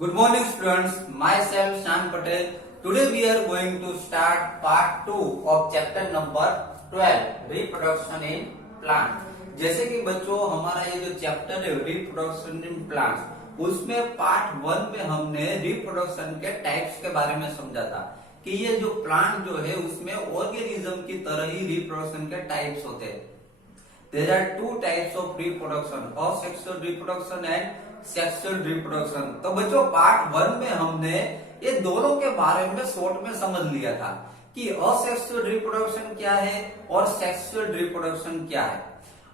Good morning students, myself Shan Patel. Today we are going to start part 2 of chapter number 12 reproduction in plant. जैसे कि बच्चों हमारा ये जो chapter है रिप्रोडक्शन इन प्लांट्स उसमें पार्ट 1 में हमने रिप्रोडक्शन के टाइप्स के बारे में समझा था कि ये जो प्लांट जो है उसमें ऑर्गेनिज्म की तरह ही रिप्रोडक्शन के टाइप्स होते हैं. There are two types of reproduction, asexual reproduction and sexual reproduction. तो बच्चों पार्ट 1 में हमने ये दोनों के बारे में शॉर्ट में समझ लिया था कि असेक्सुअल रिप्रोडक्शन क्या है और सेक्सुअल रिप्रोडक्शन क्या है.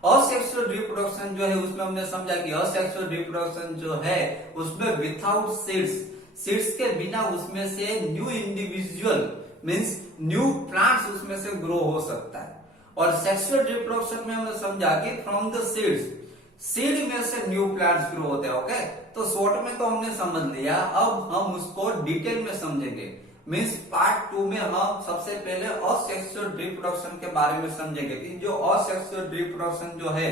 असेक्सुअल रिप्रोडक्शन जो है उसमें हमने समझा कि असेक्सुअल रिप्रोडक्शन जो है उसमें विथआउट सीड्स के बिना उसमें से new individual means new plants उसमें से ग्रो हो सकता है. और सेक्सुअल रिप्रोडक्शन में हमने समझा कि फ्रॉम द सीड में से न्यू प्लांट्स ग्रो होते हैं. ओके, तो शॉर्ट में तो हमने समझ लिया, अब हम उसको डिटेल में समझेंगे. मींस पार्ट 2 में हम सबसे पहले असेक्सुअल रिप्रोडक्शन के बारे में समझेंगे कि जो असेक्सुअल रिप्रोडक्शन जो है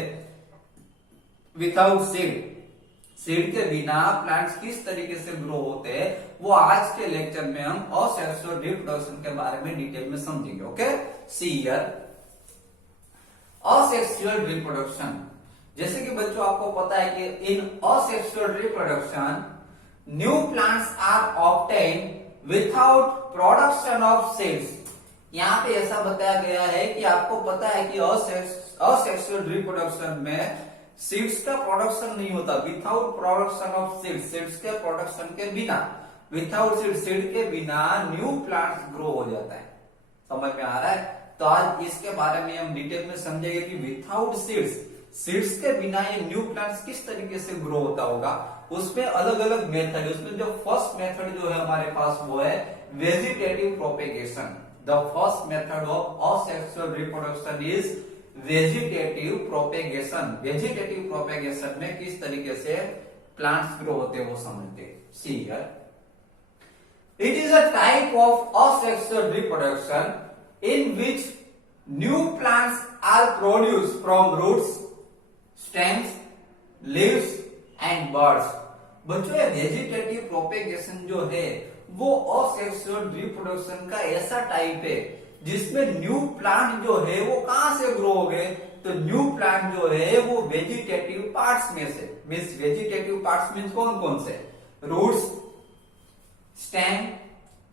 विदाउट सीड के बिना प्लांट्स किस तरीके से ग्रो होते हैं वो आज के लेक्चर में हम असेक्सुअल रिप्रोडक्शन के बारे में डिटेल में समझेंगे. Okay, see here asexual reproduction. जैसे कि बच्चों आपको पता है कि in asexual reproduction new plants are obtain without production of seeds. यहाँ पे ऐसा बताया गया है कि आपको पता है कि असेक्सुअल रिप्रोडक्शन में सीड्स का प्रोडक्शन नहीं होता. विदाउट प्रोडक्शन ऑफ सीड्स के प्रोडक्शन के बिना, विदाउट सीड के बिना न्यू प्लांट्स ग्रो हो जाता है. समझ में आ रहा है? तो आज इसके बारे में हम डिटेल में समझेंगे कि विदाउट सीड्स के बिना ये न्यू प्लांट्स किस तरीके से ग्रो होता होगा. उसमें अलग अलग मेथड, उसमें जो फर्स्ट मेथड जो है हमारे पास वो है vegetative propagation. The first method of asexual reproduction is vegetative propagation. Vegetative propagation में किस तरीके से प्लांट्स ग्रो होते हैं वो समझते हैं. See here it is a type of asexual reproduction in which new plants are produced from roots, stems, leaves and buds. बच्चों ये वेजिटेटिव प्रोपेगेशन जो है वो असेक्सुअल रिप्रोडक्शन का ऐसा टाइप है जिसमें न्यू प्लांट जो है वो कहां से ग्रो हो गए. तो न्यू प्लांट जो है वो वेजिटेटिव पार्ट्स में से, मीन्स वेजिटेटिव पार्ट्स मीन्स कौन कौन से, roots, stem,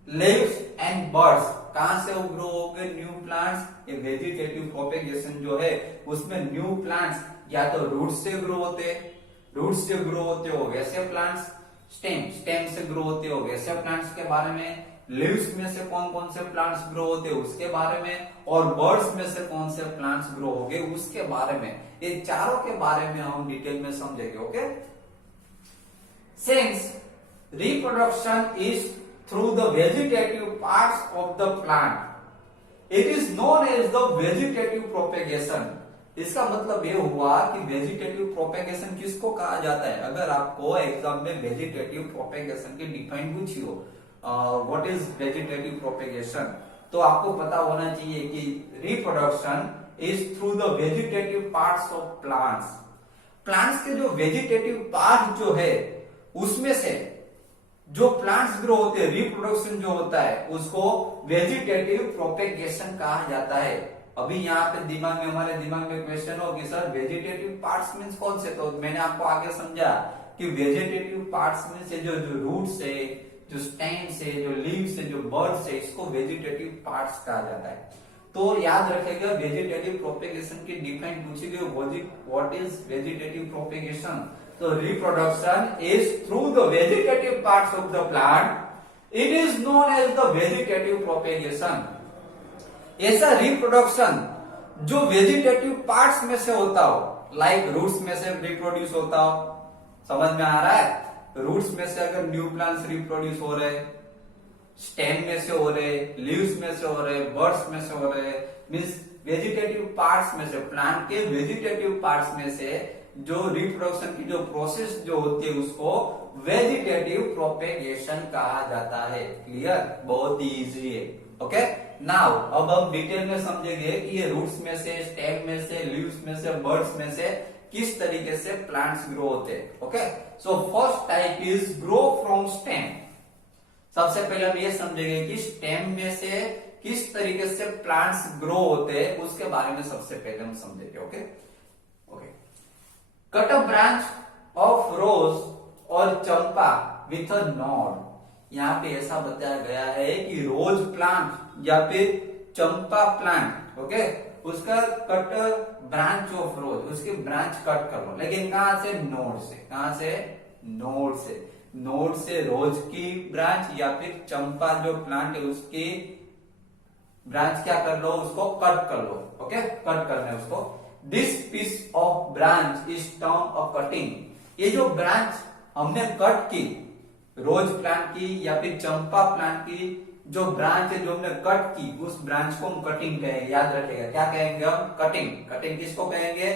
leaves and birds. कहां से ग्रो हो गए न्यू प्लांट्स. ये वेजिटेटिव प्रोपेगेशन जो है उसमें न्यू प्लांट्स या तो रूट से ग्रो होते हो वैसे प्लांट्स, स्टेम से ग्रो होते हो वैसे प्लांट्स के बारे में, लीव्स में से कौन कौन से प्लांट्स ग्रो होते हैं उसके बारे में, और बर्ड्स में से कौन से प्लांट्स ग्रो हो गए उसके बारे में. ये चारों के बारे में हम डिटेल में समझेंगे. Okay, since reproduction is through the vegetative parts of the plant, it is known as the vegetative propagation. इसका मतलब ये हुआ कि वेजिटेटिव प्रोपेगेशन किसको कहा जाता है. अगर आपको एग्जाम में वेजिटेटिव प्रोपेगेशन की डिफाइन पूछी हो व्हाट इज वेजिटेटिव प्रोपेगेशन, तो आपको पता होना चाहिए कि reproduction is through the vegetative parts of plants के जो वेजिटेटिव पार्ट जो है उसमें से जो प्लांट्स ग्रो होते हैं, रिप्रोडक्शन जो होता है उसको वेजिटेटिव प्रोपेगेशन कहा जाता है. अभी यहाँ पे हमारे दिमाग में क्वेश्चन हो कि सर वेजिटेटिव पार्ट्स मींस कौन से. तो मैंने आपको आगे समझा कि वेजिटेटिव पार्ट्स में से जो रूट्स है, जो स्टेम्स है, जो लीव्स है, जो बर्ड्स है, इसको वेजिटेटिव पार्ट्स कहा जाता है. तो याद रखेगा वेजिटेटिव प्रोपेगेशन की डिफाइन पूछी गई, what is vegetative propagation. So reproduction is through the vegetative parts of the plant. It is known as the vegetative propagation. ऐसा रिप्रोडक्शन जो वेजिटेटिव पार्ट्स में से होता हो, लाइक रूट्स में से रिप्रोड्यूस होता हो. समझ में आ रहा है? रूट्स में से अगर न्यू प्लांट्स रिप्रोड्यूस हो रहे, स्टेम में से हो रहे, लीव्स में से हो रहे, बर्ड्स में से हो रहे, मीन्स वेजिटेटिव पार्ट्स में से, प्लांट के वेजिटेटिव पार्ट्स में से जो रिप्रोडक्शन की जो प्रोसेस जो होती है उसको वेजिटेटिव प्रोपेगेशन कहा जाता है. क्लियर? बहुत ही इजी है. ओके, नाउ अब हम डिटेल में समझेंगे कि ये रूट्स में से, स्टेम में से, लीव्स में से, बर्ड्स में से किस तरीके से प्लांट्स ग्रो होते हैं। Okay, so first type is grow from stem. सबसे पहले हम ये समझेंगे कि स्टेम में से किस तरीके से प्लांट्स ग्रो होते हैं, उसके बारे में सबसे पहले हम समझेंगे। Okay okay, cut a branch of रोज और चंपा विथ अ नॉड। यहाँ पे ऐसा बताया गया है कि रोज प्लांट या फिर चंपा प्लांट, ओके, उसका कट ब्रांच ऑफ रोज, उसकी ब्रांच कट कर लो, लेकिन कहां से? नोड से। कहां से? नोड से। नोड से रोज की ब्रांच या फिर चंपा जो प्लांट है उसकी ब्रांच क्या कर लो? उसको कट कर लो। ओके, कट करना है उसको। This piece of branch is term a cutting. ये जो ब्रांच हमने कट की, रोज प्लांट की या फिर चंपा प्लांट की जो ब्रांच है जो हमने कट की, उस ब्रांच को हम कटिंग कहेंगे। याद रखिएगा, क्या कहेंगे हम? कटिंग। कटिंग किसको कहेंगे?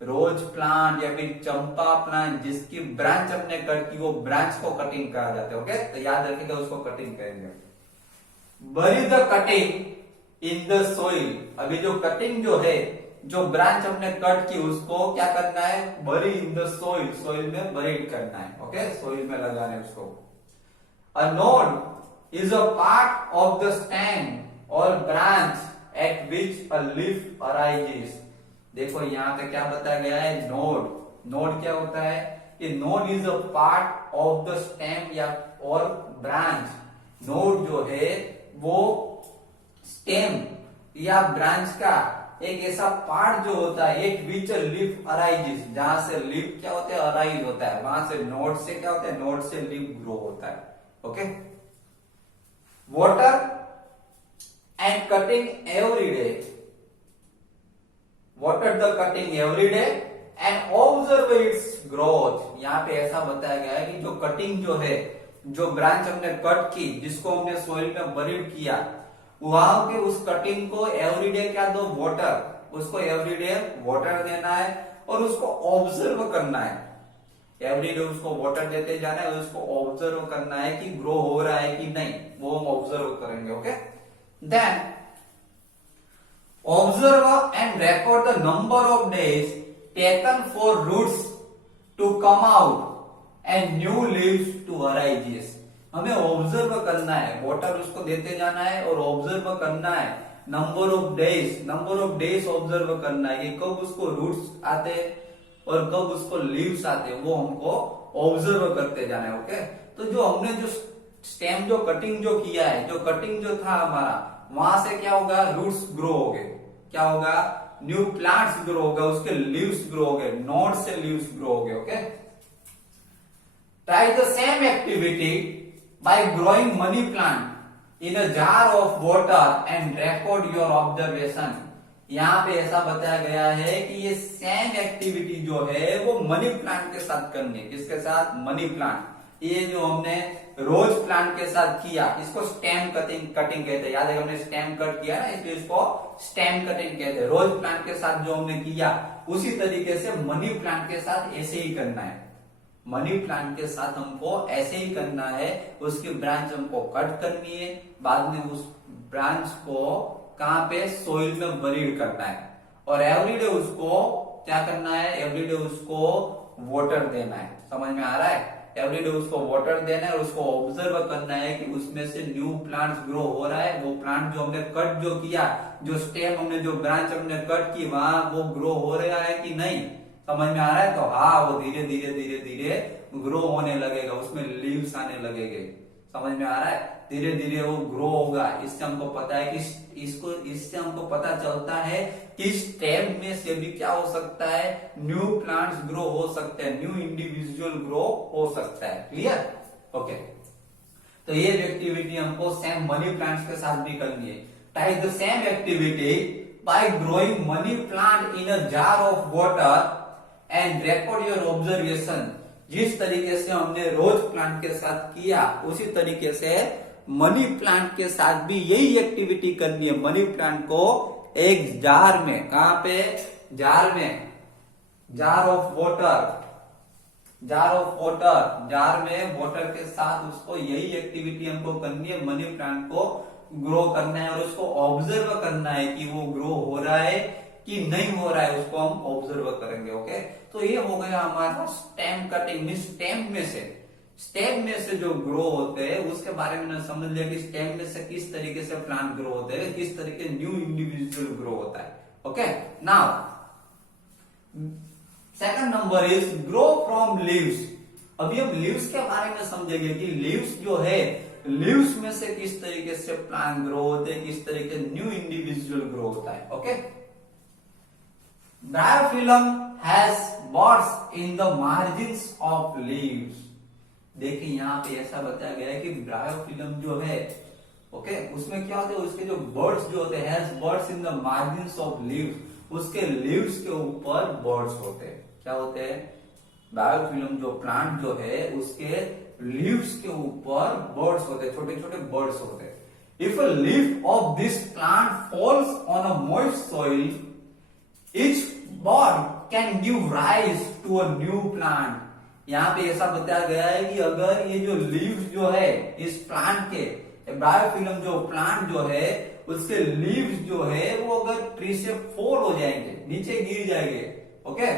रोज प्लांट या फिर चंपा प्लांट जिसकी ब्रांच हमने कट की, वो ब्रांच को कटिंग कहा जाता है। ओके, तो याद रखिएगा, उसको कटिंग कहेंगे। बरी the cutting in the soil. अभी जो कटिंग जो है, जो ब्रांच हमने कट की, उसको क्या करना है? बरी इन द सोइल। सोइल में बरीड करना है। ओके, सोइल में लगाना है उसको। A node is a part of the stem or branch at which a leaf arises. देखो यहाँ पे क्या बताया गया है? नोड। नोड क्या होता है? कि node is a part of the stem या और ब्रांच। नोड जो है वो स्टेम या ब्रांच का एक ऐसा पार्ट जो होता है, एक विच लीफ अराइजेस, जहां से लीफ क्या होता है? अराइज होता है। वहां से नोड से क्या होता है? नोड से लीफ ग्रो होता है। Okay, water and cutting every day. Water the cutting every day and observe its growth. यहाँ पे ऐसा बताया गया है कि जो कटिंग जो है, जो ब्रांच हमने कट की, जिसको हमने सोइल में बरीड किया, वहां के उस कटिंग को एवरीडे क्या दो? वाटर। उसको एवरीडे वाटर देना है और उसको ऑब्जर्व करना है। एवरीडे उसको वाटर देते जाना है, उसको ऑब्जर्व करना है कि ग्रो हो रहा है कि नहीं, वो हम ऑब्जर्व करेंगे। Okay, then observe and record the number of days taken for roots to come out and new leaves to arise. हमें ऑब्जर्व करना है, वाटर उसको देते जाना है और ऑब्जर्व करना है number of days. Number of days observe करना है कि कब उसको रूट्स आते हैं और कब उसको लीव्स आते हैं, वो हमको ऑब्जर्व करते जाना है। ओके, तो जो हमने जो स्टेम जो कटिंग जो किया है, जो कटिंग जो था हमारा, वहां से क्या होगा? रूट्स ग्रो हो गए। क्या होगा? न्यू प्लांट्स ग्रो होगा, उसके लीव्स ग्रो हो गए, नोड से लीव्स ग्रो हो गए। Okay, try the same activity by growing money plant in a jar of water and record your observation. यहाँ पे ऐसा बताया गया है कि ये सेम एक्टिविटी जो है वो मनी प्लांट के साथ करनी है। किसके साथ? Money plant. ये जो हमने रोज प्लांट के साथ किया, इसको स्टेम कटिंग कहते हैं। याद है, हमने स्टेम कट किया ना, इसलिए इसको स्टेम कटिंग कहते हैं। रोज प्लांट के साथ जो हमने किया, उसी तरीके से मनी प्लांट के साथ ऐसे ही करना है। मनी प्लांट के साथ हमको ऐसे ही करना है। उसकी ब्रांच हमको कट करनी है, बाद में उस ब्रांच को कहां पे? सोइल में बरीड करना है और एवरीडे उसको क्या करना है? एवरीडे उसको वाटर देना है। समझ में आ रहा है? एवरीडे उसको वाटर देना है और उसको ऑब्जर्व करना है कि उसमें से न्यू प्लांट्स ग्रो हो रहा है। वो प्लांट जो हमने कट जो किया, जो स्टेम हमने, जो ब्रांच हमने कट की, वहां वो ग्रो हो रहा है कि नहीं। समझ में आ रहा है? तो हाँ, वो धीरे धीरे धीरे धीरे ग्रो होने लगेगा, उसमें लीव्स आने लगेंगे। समझ में आ रहा है? धीरे धीरे वो ग्रो होगा। इससे हमको पता है कि इससे हमको पता चलता है कि स्टेम में से भी क्या हो सकता है? न्यू प्लांट्स ग्रो हो सकते हैं, न्यू इंडिविजुअल ग्रो हो सकता है। क्लियर? ओके, तो ये एक्टिविटी हमको सेम मनी प्लांट्स के साथ भी करनी है। Try the same activity by growing money plant in a jar of water and record your observation. जिस तरीके से हमने रोज प्लांट के साथ किया, उसी तरीके से मनी प्लांट के साथ भी यही एक्टिविटी करनी है। मनी प्लांट को एक जार में, कहां पे? जार में, jar of water, jar of water, jar में वाटर के साथ उसको यही एक्टिविटी हमको करनी है। मनी प्लांट को ग्रो करना है और उसको ऑब्जर्व करना है कि वो ग्रो हो रहा है कि नहीं हो रहा है उसको हम ऑब्जर्व करेंगे। ओके, तो ये हो गया हमारा स्टेम कटिंग मीन स्टेम में से जो ग्रो होते हैं उसके बारे में समझ लिया कि स्टेम में से किस तरीके से प्लांट ग्रो होते हैं, किस तरीके न्यू इंडिविजुअल ग्रो होता है। Okay, now second number is grow from leaves. अभी हम लीव्स के बारे में समझेंगे कि लीव्स जो है, लीव्स में से किस तरीके से प्लांट ग्रो होते हैं, किस तरीके न्यू इंडिविजुअल ग्रो होता है। Okay, bryophyllum has birds in the margins of leaves. देखिए यहाँ पे ऐसा बताया गया है कि ब्रायोफिलम जो है, ओके, उसमें क्या होता है, उसके जो बर्ड्स जो होते हैं, has birds in the margins of leaves, उसके लीव्स के ऊपर बर्ड्स होते हैं। क्या होते हैं, ब्रायोफिलम जो प्लांट जो है उसके लीव्स के ऊपर बर्ड्स होते हैं, छोटे छोटे बर्ड्स होते हैं। If a leaf of this plant falls on a moist soil, each bud can give rise to a new plant। यहाँ पे ऐसा बताया गया है कि अगर ये जो लीव्स जो है इस प्लांट के, ब्रायोफिलम जो प्लांट जो है उसके लीव्स जो है वो अगर ट्री से फॉल हो जाएंगे, नीचे गिर जाएंगे। Okay,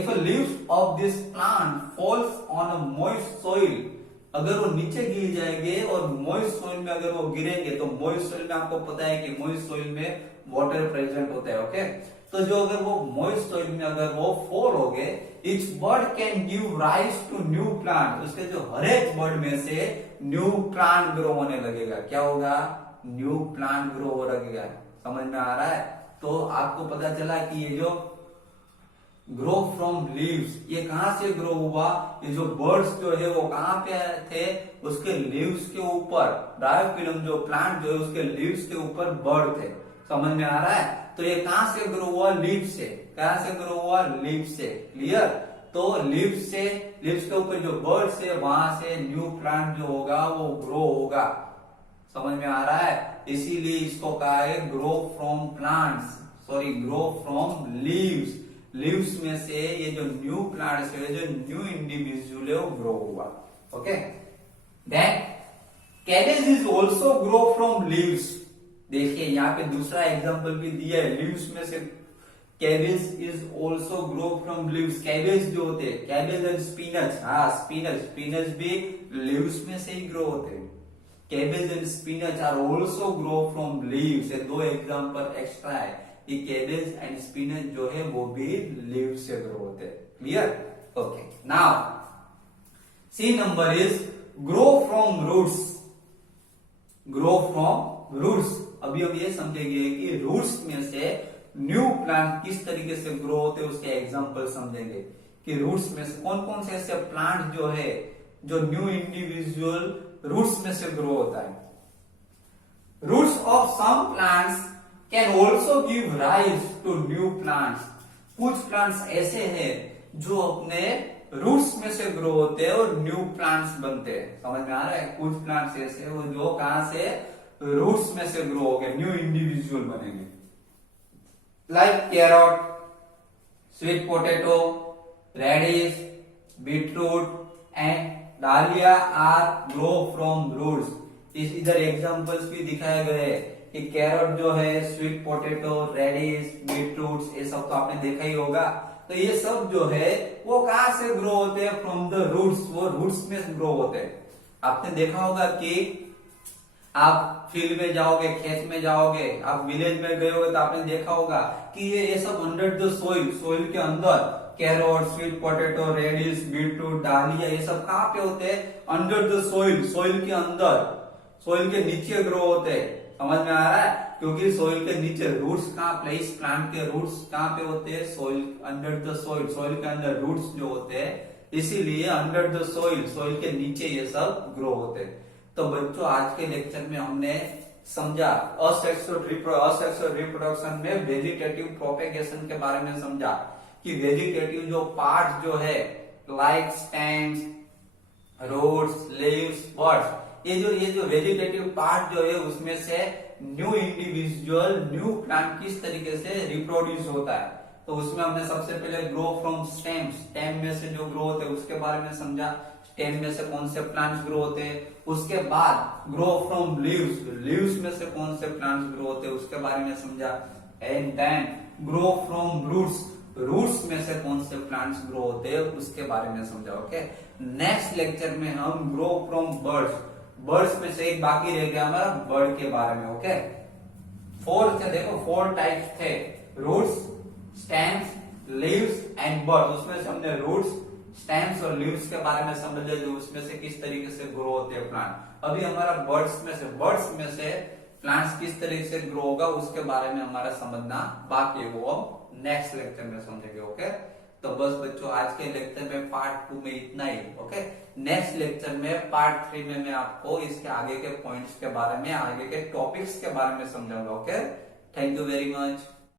if leaves of this plant falls on a moist soil, अगर वो नीचे गिर जाएंगे और मॉइस्ट सॉइल में अगर वो गिरेंगे, तो मॉइस्ट सॉइल में आपको पता है कि मॉइस्ट सॉइल में वाटर प्रेजेंट होता है। ओके, तो जो अगर वो मॉइस्ट सॉइल में अगर वो फॉल हो गए, each bird can give rise to new plant, उसके जो हर एक बर्ड में से न्यू प्लांट ग्रो होने लगेगा। क्या होगा, न्यू प्लांट ग्रो हो लगेगा। समझ में आ रहा है? तो आपको पता चला कि ये जो ग्रो फ्रॉम लीव्स, ये कहां से ग्रो हुआ, ये जो बर्ड्स जो है वो कहां पे थे, उसके लीव्स के ऊपर। ब्रायोफिलम जो प्लांट जो है उसके लीव्स के ऊपर बर्ड थे। समझ में आ रहा है? तो ये कहां से ग्रो हुआ, लीव से। कहां से ग्रो हुआ, लीव से। क्लियर? तो लीव्स के ऊपर जो बर्ड्स है वहां से न्यू प्लांट जो होगा वो ग्रो होगा। समझ में आ रहा है? इसीलिए इसको कहा है grow from plants, sorry grow from leaves. Leaves में से ये जो न्यू प्लांट्स है, जो न्यू इंडिविजुअल है वो ग्रो हुआ। Okay, then cabbage is also grow from leaves. देखिए यहाँ पे दूसरा एग्जांपल भी दिया है, लीव्स में से cabbage is also grow from leaves. Cabbage जो होते हैं, कैबेज एंड स्पिनच, हाँ स्पिनच भी लीव्स में से ही ग्रो होते हैं। Cabbage and spinach are also grow from leaves. ये दो एग्जांपल एक्स्ट्रा है, ये कैबेज एंड स्पिनच जो है वो भी लीव से ग्रो होते हैं। Clear? Okay, now see number is grow from roots. Grow from roots, अभी हम ये समझेंगे कि रूट्स में से न्यू प्लांट किस तरीके से ग्रो होते हैं, उसके एग्जांपल समझेंगे कि रूट्स में से कौन कौन से ऐसे प्लांट जो है जो न्यू इंडिविजुअल रूट्स में से ग्रो होता है। Roots of some plants can also give rise to new plants. कुछ प्लांट्स ऐसे हैं जो अपने रूट्स में से ग्रो होते हैं और न्यू प्लांट्स बनते हैं। समझ में आ रहा है? कुछ प्लांट्स ऐसे हैं जो कहां से, रूट्स में से ग्रो हो गए, न्यू इंडिविजुअल बनेंगे। Like carrot, sweet potato, radish, beetroot and dahlia are grow from roots. इधर एग्जांपल्स भी दिखाए गए कि कैरट जो है, स्वीट पोटैटो, रेडिश, बीटरूट, ये सब तो आपने देखा ही होगा। तो ये सब जो है वो कहां से ग्रो होते हैं, फ्रॉम द रूट्स, वो रूट्स में ग्रो होते हैं। आपने देखा होगा कि आप फील्ड में जाओगे, खेत में जाओगे, आप विलेज में गए होगे तो आपने देखा होगा कि ये सब अंडर द सोइल के अंदर, carrot, sweet potato, radish, beetroot, dahlia, ये सब कहां पे होते हैं, अंडर द सोइल के अंदर, सोइल के नीचे ग्रो होते हैं। समझ में आ रहा है? क्योंकि सोइल के नीचे रूट्स कहां, प्लेस प्लांट के रूट्स कहां पे होते हैं, सोइल, अंडर द सोइल के अंदर रूट्स जो होते हैं, इसीलिए अंडर द सोइल के नीचे ये सब ग्रो होते हैं। तो बच्चों आज के लेक्चर में हमने समझा असेक्सुअल रिप्रोडक्शन में वेजिटेटिव प्रोपेगेशन के बारे में समझा कि वेजिटेटिव जो पार्ट जो है, like stems, roots, leaves, buds, ये जो वेजिटेटिव पार्ट जो है उसमें से न्यू इंडिविजुअल, न्यू प्लांट किस तरीके से रिप्रोड्यूस होता है। तो उसमें हमने सबसे पहले ग्रो फ्रॉम स्टेम में से जो ग्रो होते हैं उसके बारे में समझा, स्टेम में से कौन से प्लांट्स ग्रो होते हैं। उसके बाद ग्रो फ्रॉम लीव्स में से कौन से प्लांट्स ग्रो होते हैं उसके बारे में समझा। And then grow from roots, roots में से कौन से प्लांट्स ग्रो होते हैं उसके बारे में समझा। ओके, नेक्स्ट लेक्चर में हम ग्रो फ्रॉम बर्ड्स, बर्ड्स में से एक बाकी रह गया हमारा बर्ड के बारे में। ओके, फोर थे, देखो 4 टाइप्स थे, roots, stems, leaves and birds. उसमें से हमने रूट्स, स्टेम्स और लीव्स के बारे में समझ लिया, उसमें से किस तरीके से ग्रो होते हैं प्लांट। अभी हमारा बर्ड्स में से प्लांट्स किस तरीके से ग्रो होगा उसके बारे में हमारा समझना बाकी है, वो नेक्स्ट लेक्चर में समझेंगे। ओके, तो बस बच्चों आज के लेक्चर में पार्ट 2 में इतना ही। ओके, नेक्स्ट लेक्चर में पार्ट 3 में मैं आपको इसके आगे के पॉइंट्स के बारे में, आगे के टॉपिक्स के बारे में समझाऊंगा। Okay, thank you very much.